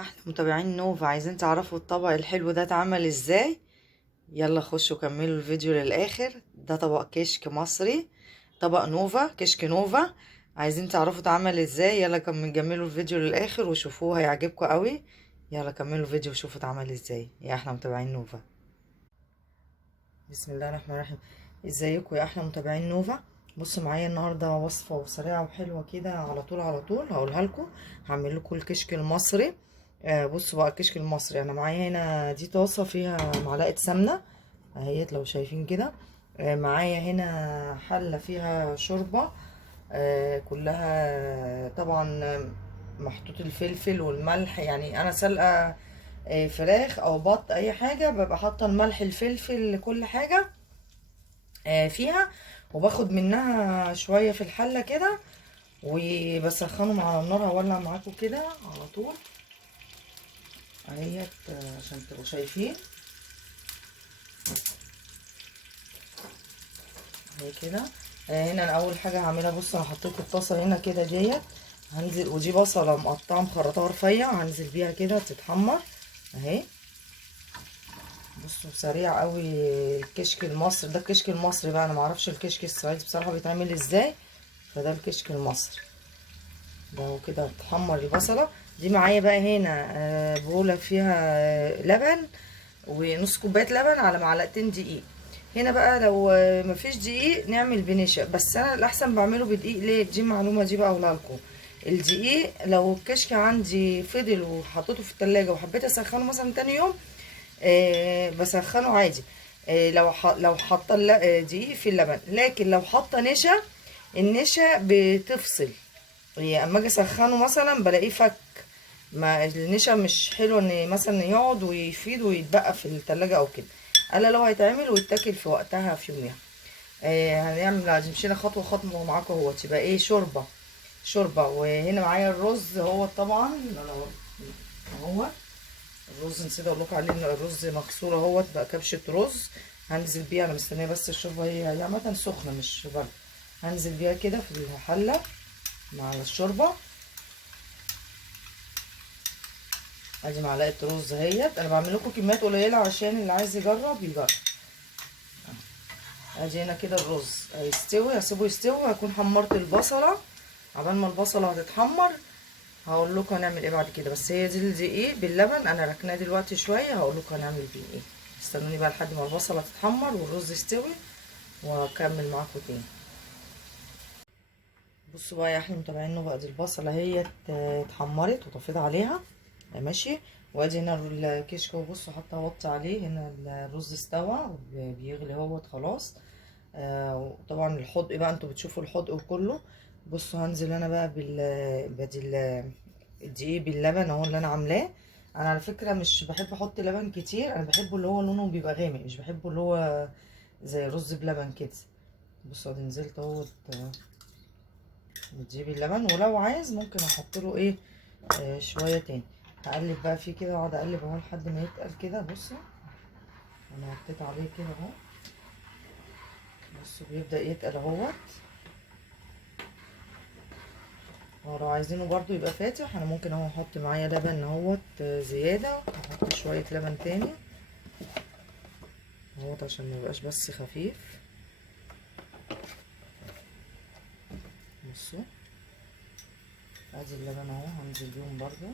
احلى متابعين نوفا، عايزين تعرفوا الطبق الحلو ده اتعمل ازاي؟ يلا خشوا كملوا الفيديو للاخر. ده طبق كشك مصري، طبق نوفا، كشك نوفا. عايزين تعرفوا اتعمل ازاي؟ يلا كملوا الفيديو للاخر وشوفوه، هيعجبكم قوي. يلا كملوا الفيديو وشوفوا اتعمل ازاي يا احلى متابعين نوفا. بسم الله الرحمن الرحيم. ازيكم يا احلى متابعين نوفا؟ بصوا معايا النهارده وصفه سريعه وحلوه كده، على طول هقولها لكم. هعمل لكم الكشك المصري. بصوا بقى الكشك المصري، انا معايا هنا دي طاسه فيها معلقه سمنه اهيت لو شايفين كده. معايا هنا حله فيها شوربه كلها طبعا. محطوط الفلفل والملح، يعني انا سلقه فراخ او بط اي حاجه، ببقى حاطه الملح الفلفل كل حاجه فيها، وباخد منها شويه في الحله كده وبسخنهم على النار. هولع معاكم كده على طول اهيت عشان تبقوا شايفين اهي كده. هنا انا اول حاجه هعملها، بص انا حطيت الطاسه هنا كده ديت، هنزل ودي بصله مقطعه مخرطاها رفيع، هنزل بيها كده تتحمر اهي. بصوا سريع قوي الكشك المصري ده. الكشك المصري بقى، انا معرفش الكشك الصعيدي بصراحه بيتعمل ازاي، فده الكشك المصري ده كده. بتحمر البصله دي معايا بقى هنا بوله فيها لبن، ونص كوبايه لبن على معلقتين دقيق. هنا بقى لو مفيش دقيق نعمل بنشا، بس انا الاحسن بعمله بدقيق. ليه؟ دي معلومه دي بقى اقولها لكم. الدقيق لو الكشك عندي فضل وحطيته في التلاجة وحبيت اسخنه مثلا تاني يوم، بسخنه عادي. لو حاطه دقيق في اللبن، لكن لو حاطه نشا، النشا بتفصل. يعني اما اجي اسخنه مثلا بلاقيه فك، ما النشا مش حلو ان مثلا يقعد ويفيد ويتبقى في التلاجة او كده، الا لو هيتعمل ويتاكل في وقتها في يوميها. هنعمل مشينا خطوه خطوه معاكم اهو. تبقى ايه؟ شوربه. وهنا معايا الرز اهو طبعا اهو. الرز نسيت اقول لكم عليه، ان الرز مغسول اهوت بقى كبشه رز. هنزل بيها، انا مستنيه بس الشوربه هي عامه سخنه مش برد. هنزل بيها كده في الحله مع الشوربه. ادي معلقه رز اهيت، انا بعمل لكم كميات قليله عشان اللي عايز يجرب يجرب. ادي هنا كده الرز هيستوي، هسيبه يستوي. هكون حمرت البصله، عبال ما البصله هتتحمر هقول لكم هنعمل ايه بعد كده. بس هي دي الدقيق باللبن انا ركناه دلوقتي شويه، هقول لكم هنعمل بيه ايه. استنوني بقى لحد ما البصله تتحمر والرز يستوي واكمل معاكم تاني. بصوا بقى يا احلى متابعين، بقى دي البصله هي اتحمرت وطفيت عليها ماشي. وادي هنا الكشك، وبصوا حتى اوطي عليه. هنا الرز استوى بيغلي اهوت خلاص. وطبعا الحدق بقى انتوا بتشوفوا الحدق وكله. بصوا هنزل انا بقى بدي الدقيق باللبن اهو اللي انا عاملاه. انا على فكره مش بحب احط لبن كتير، انا بحبه اللي هو لونه بيبقى غامق، مش بحبه اللي هو زي رز بلبن كده. بصوا ادي نزلت اهوت بتجيبي اللبن، ولو عايز ممكن احط له ايه شويه تاني. هقلب بقى فيه كده، واقعد اقلب اهو لحد ما يتقل كده. بصوا انا حطيت عليه كده اهو، بصوا بيبدا يتقل اهوت. ولو عايزينه برضو يبقى فاتح، انا ممكن اهو احط معايا لبن اهوت زياده، احط شويه لبن تاني اهوت عشان ما يبقاش بس خفيف. بصوا ادي اللبن اهو هنزل بيهم برضو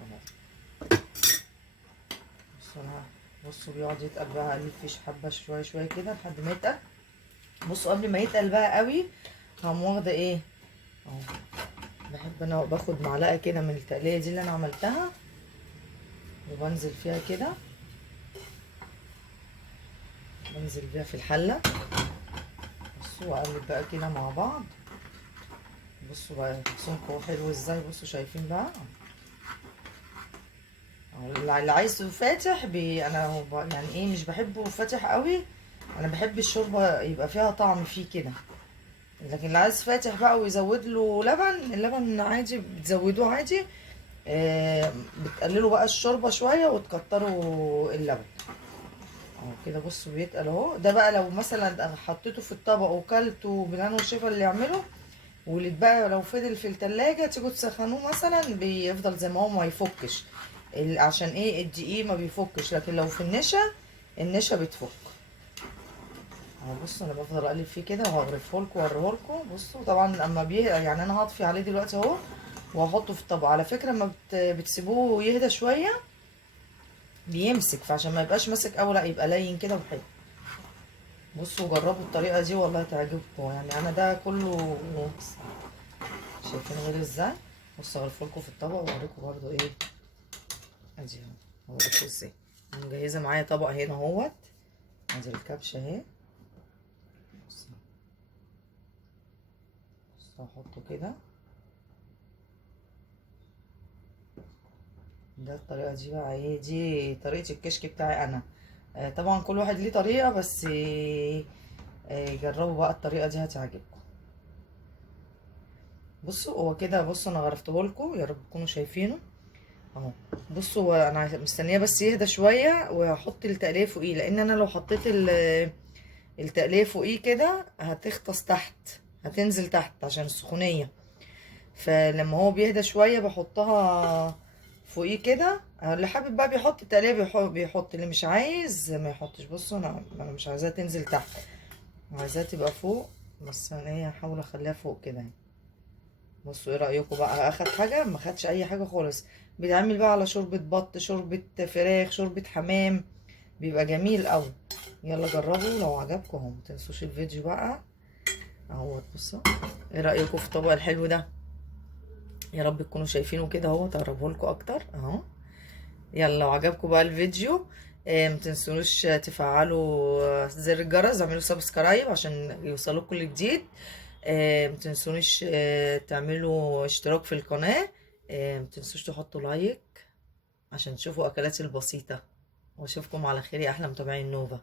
اهو. بصوا بيقعد يتقل بقى، اقلب فيه حبه شويه شويه كده لحد ما يتقل. بصوا قبل ما يتقل بقى قوي هقوم واخده ايه اهو، بحب انا باخد معلقه كده من التقليه دي اللي انا عملتها وبنزل فيها كده، بنزل بيها في الحله. بصوا واقلب بقى كده مع بعض. بصوا بقى سمكه حلو ازاي، بصوا شايفين بقى اللي عايزه فاتح انا يعني ايه مش بحبه فاتح قوي، انا بحب الشوربه يبقى فيها طعم فيه كده. لكن اللي عايز فاتح بقى ويزود له لبن، اللبن عادي بتزودوه عادي. بتقللوا بقى الشوربه شويه وتكتروا اللبن اهو كده. بصوا بيتقل اهو. ده بقى لو مثلا حطيته في الطبق وكلته بالهنا والشفا اللي يعمله، واللي بقى لو فضل في التلاجة تيجوا تسخنوه مثلا بيفضل زي ما هو ما يفكش. عشان ايه؟ الدقيق ما بيفكش، لكن لو في النشا النشا بتفك اهو. بصوا انا بفضل اقلب فيه كده وهغرفهولكوا واوريهولكوا. بصوا طبعا اما يعني انا هطفي عليه دلوقتي اهو وهحطه في الطبق. على فكره اما بتسيبوه يهدى شويه بيمسك، فعشان ما يبقاش ماسك قوي لا يبقى لين كده وحلو. بصوا جربوا الطريقه دي والله تعجبكم. يعني انا ده كله شايفين غير ازاي. بصوا اغرفهولكوا في الطبق واوريكم برده ايه. ادي اهو اوريكم ازاي. انا مجهزه معايا طبق هنا اهوت. ادي الكبشه اهي. بصوا هحطه كده. ده الطريقه دي بقى ايه، دي طريقه الكشك بتاعي انا. طبعا كل واحد ليه طريقه، بس جربوا بقى الطريقه دي هتعجبكم. بصوا هو كده. بصوا انا غرفته لكم يا رب تكونوا شايفينه اهو. بصوا هو انا مستنيه بس يهدى شويه وهحط التقليه فوقيه، لان انا لو حطيت التقليه فوقيه كده هتغطس تحت، هتنزل تحت عشان السخونيه. فلما هو بيهدى شويه بحطها فوقيه كده. اللي حابب بقى بيحط التقليه بيحط، اللي مش عايز ما يحطش. بصوا انا مش عايزاها تنزل تحت، عايزاها تبقى فوق. بس انا ايه هحاول اخليها فوق كده. بصوا ايه رايكم بقى؟ اخد حاجه؟ ما خدش اي حاجه خالص. بيتعمل بقى على شوربه بط، شوربه فراخ، شوربه حمام، بيبقى جميل قوي. يلا جربوا لو عجبكم اهو. متنسوش الفيديو بقى اهو. بصوا ايه رايكم في الطبق الحلو ده؟ يا رب تكونوا شايفينه كده اهو. تقربه لكم اكتر اهو. يلا لو عجبكم بقى الفيديو متنسوش تفعلوا زر الجرس، اعملوا سبسكرايب عشان يوصلوا كل جديد. متنسونيش تعملوا اشتراك في القناة. متنسوش تحطوا لايك عشان تشوفوا اكلاتي البسيطة. واشوفكم على خير يا احلى متابعين نوفا.